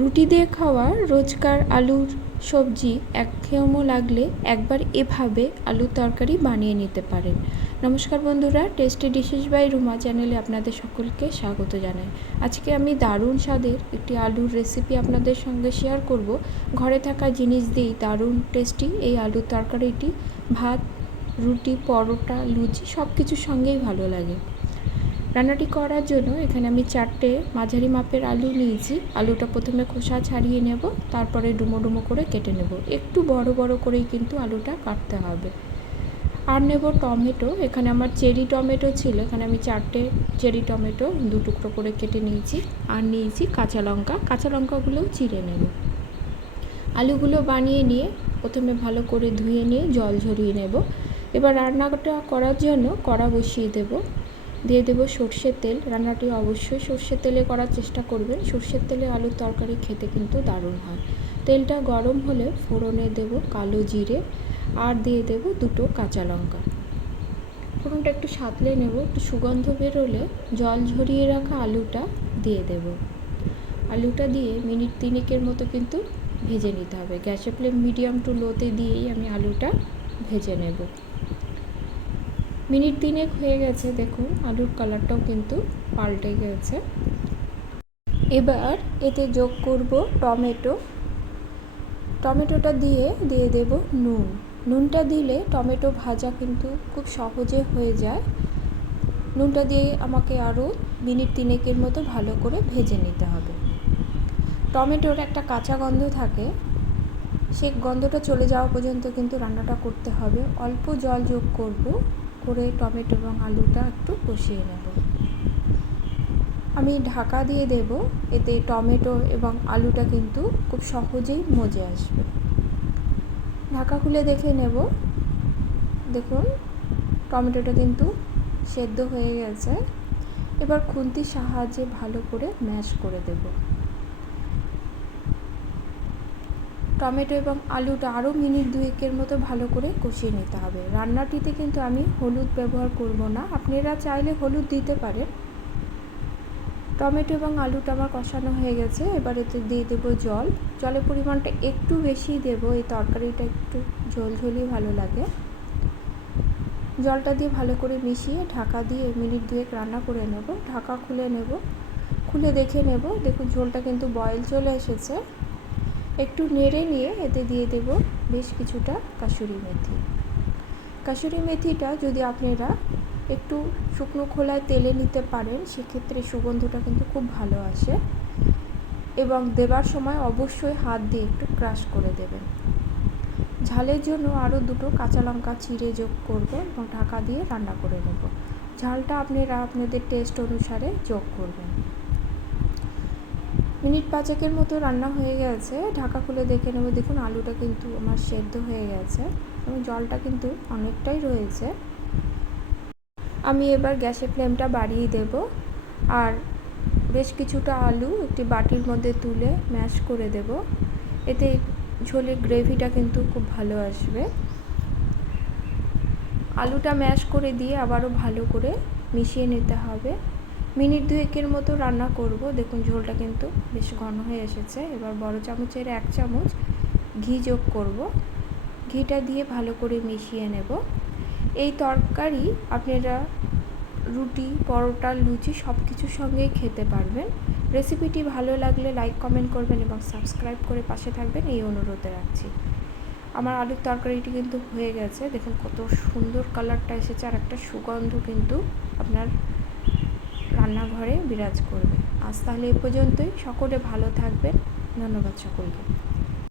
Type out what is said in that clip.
রুটি দিয়ে খাওয়া রোজকার আলুর সবজি একঘেয়েমো লাগলে একবার এভাবে আলুর তরকারি বানিয়ে নিতে পারেন। নমস্কার বন্ধুরা, টেস্টি ডিশেস বাই রুমা চ্যানেলে আপনাদের সকলকে স্বাগত জানাই। আজকে আমি দারুণ স্বাদের একটি আলুর রেসিপি আপনাদের সঙ্গে শেয়ার করব। ঘরে থাকা জিনিস দিয়েই দারুণ টেস্টি এই আলুর তরকারিটি ভাত, রুটি, পরোটা, লুচি সব কিছুর সঙ্গেই ভালো লাগে। রান্নাটি করার জন্য এখানে আমি 4টে মাঝারি মাপের আলু নিয়েছি। আলুটা প্রথমে খোসা ছাড়িয়ে নেব, তারপরে ডুমো ডুমো করে কেটে নেব। একটু বড় বড় করেই কিন্তু আলুটা কাটতে হবে। আর নেব টমেটো। এখানে আমার চেরি টমেটো ছিল, এখানে আমি 4টে চেরি টমেটো 2 টুকরো করে কেটে নিয়েছি। আর নিয়েছি কাঁচা লঙ্কা, কাঁচা লঙ্কাগুলোও চিড়ে নেব। আলুগুলো বানিয়ে নিয়ে প্রথমে ভালো করে ধুয়ে নিয়ে জল ঝরিয়ে নেব। এবার রান্নাটা করার জন্য কড়া বসিয়ে দিয়ে দেবো সর্ষের তেল। রান্নাটি অবশ্যই সর্ষের তেলে করার চেষ্টা করবেন। সর্ষের তেলে আলুর তরকারি খেতে কিন্তু দারুণ হয়। তেলটা গরম হলে ফোড়নে দেব কালো জিরে আর দিয়ে দেব 2টো কাঁচা লঙ্কা। ফোড়নটা একটু সাঁতলে নেব, একটু সুগন্ধ বেরোলে জল ঝরিয়ে রাখা আলুটা দিয়ে দেব। আলুটা দিয়ে মিনিট 3 মতো কিন্তু ভেজে নিতে হবে। গ্যাসের ফ্লেম মিডিয়াম টু লোতে দিয়েই আমি আলুটা ভেজে নেব। মিনিট 3 হয়ে গেছে, দেখুন আলুর কালারটাও কিন্তু পাল্টে গেছে। এবার এতে যোগ করব টমেটোটা দিয়ে দেব নুনটা দিলে টমেটো ভাজা কিন্তু খুব সহজে হয়ে যায়। নুনটা দিয়ে আমাকে আরও মিনিট 3 মতো ভালো করে ভেজে নিতে হবে। টমেটোর একটা কাঁচা গন্ধ থাকে, সেই গন্ধটা চলে যাওয়া পর্যন্ত কিন্তু রান্নাটা করতে হবে। অল্প জল যোগ করে টমেটো এবং আলুটা একটু কষিয়ে নেব। আমি ঢাকা দিয়ে দেব, এতে টমেটো এবং আলুটা কিন্তু খুব সহজেই মজে আসবে। ঢাকা খুলে দেখে নেব, দেখুন টমেটোটা কিন্তু সেদ্ধ হয়ে গেছে। এবার খুন্তির সাহায্যে ভালো করে ম্যাশ করে দেব। টমেটো এবং আলুটা আরও মিনিট 2 মতো ভালো করে কষিয়ে নিতে হবে। রান্নাটিতে কিন্তু আমি হলুদ ব্যবহার করব না, আপনারা চাইলে হলুদ দিতে পারেন। টমেটো এবং আলুটা আমার কষানো হয়ে গেছে। এবার এতে দিয়ে দেবো জল। জলের পরিমাণটা একটু বেশি দেব, এই তরকারিটা একটু ঝোলঝোলই ভালো লাগে। জলটা দিয়ে ভালো করে মিশিয়ে ঢাকা দিয়ে মিনিট 2 রান্না করে নেব। ঢাকা খুলে দেখে নেব, দেখুন ঝোলটা কিন্তু বয়েল চলে এসেছে। একটু নেড়ে নিয়ে এতে দিয়ে দেব বেশ কিছুটা কাসুরি মেথিটা যদি আপনারা একটু শুকনো খোলায় তেলে নিতে পারেন, সেক্ষেত্রে সুগন্ধটা কিন্তু খুব ভালো আসে। এবং দেবার সময় অবশ্যই হাত দিয়ে একটু ক্রাশ করে দেবেন। ঝালের জন্য আরও 2টো কাঁচা লঙ্কা চিড়ে যোগ করব এবং ঢাকা দিয়ে রান্না করে নেব। ঝালটা আপনারা আপনাদের টেস্ট অনুসারে যোগ করবেন। মিনিট 5 মতো রান্না হয়ে গেছে। ঢাকা খুলে দেখে নেব, দেখুন আলুটা কিন্তু আমার সেদ্ধ হয়ে গেছে এবং জলটা কিন্তু অনেকটাই রয়েছে। আমি এবার গ্যাসের ফ্লেমটা বাড়িয়ে দেব আর বেশ কিছুটা আলু একটি বাটির মধ্যে তুলে ম্যাশ করে দেব। এতে ঝোলের গ্রেভিটা কিন্তু খুব ভালো আসবে। আলুটা ম্যাশ করে দিয়ে আবারও ভালো করে মিশিয়ে নিতে হবে। মিনিট 2 মতো রান্না করব। দেখুন ঝোলটা কিন্তু বেশ ঘন হয়ে এসেছে। এবার বড় চামচের 1 চামচ ঘি যোগ করব। ঘিটা দিয়ে ভালো করে মিশিয়ে নেব। এই তরকারি আপনারা রুটি, পরোটা, লুচি সব কিছুর সঙ্গেই খেতে পারবেন। রেসিপিটি ভালো লাগলে লাইক কমেন্ট করবেন এবং সাবস্ক্রাইব করে পাশে থাকবেন, এই অনুরোধে রাখছি। আমার আলুর তরকারিটি কিন্তু হয়ে গেছে, দেখুন কত সুন্দর কালারটা এসেছে আর একটা সুগন্ধ কিন্তু আপনার রান্নাঘরে বিরাজ করবে। আজ তাহলে এ পর্যন্তই। সকলে ভালো থাকবেন। ধন্যবাদ সকলকে।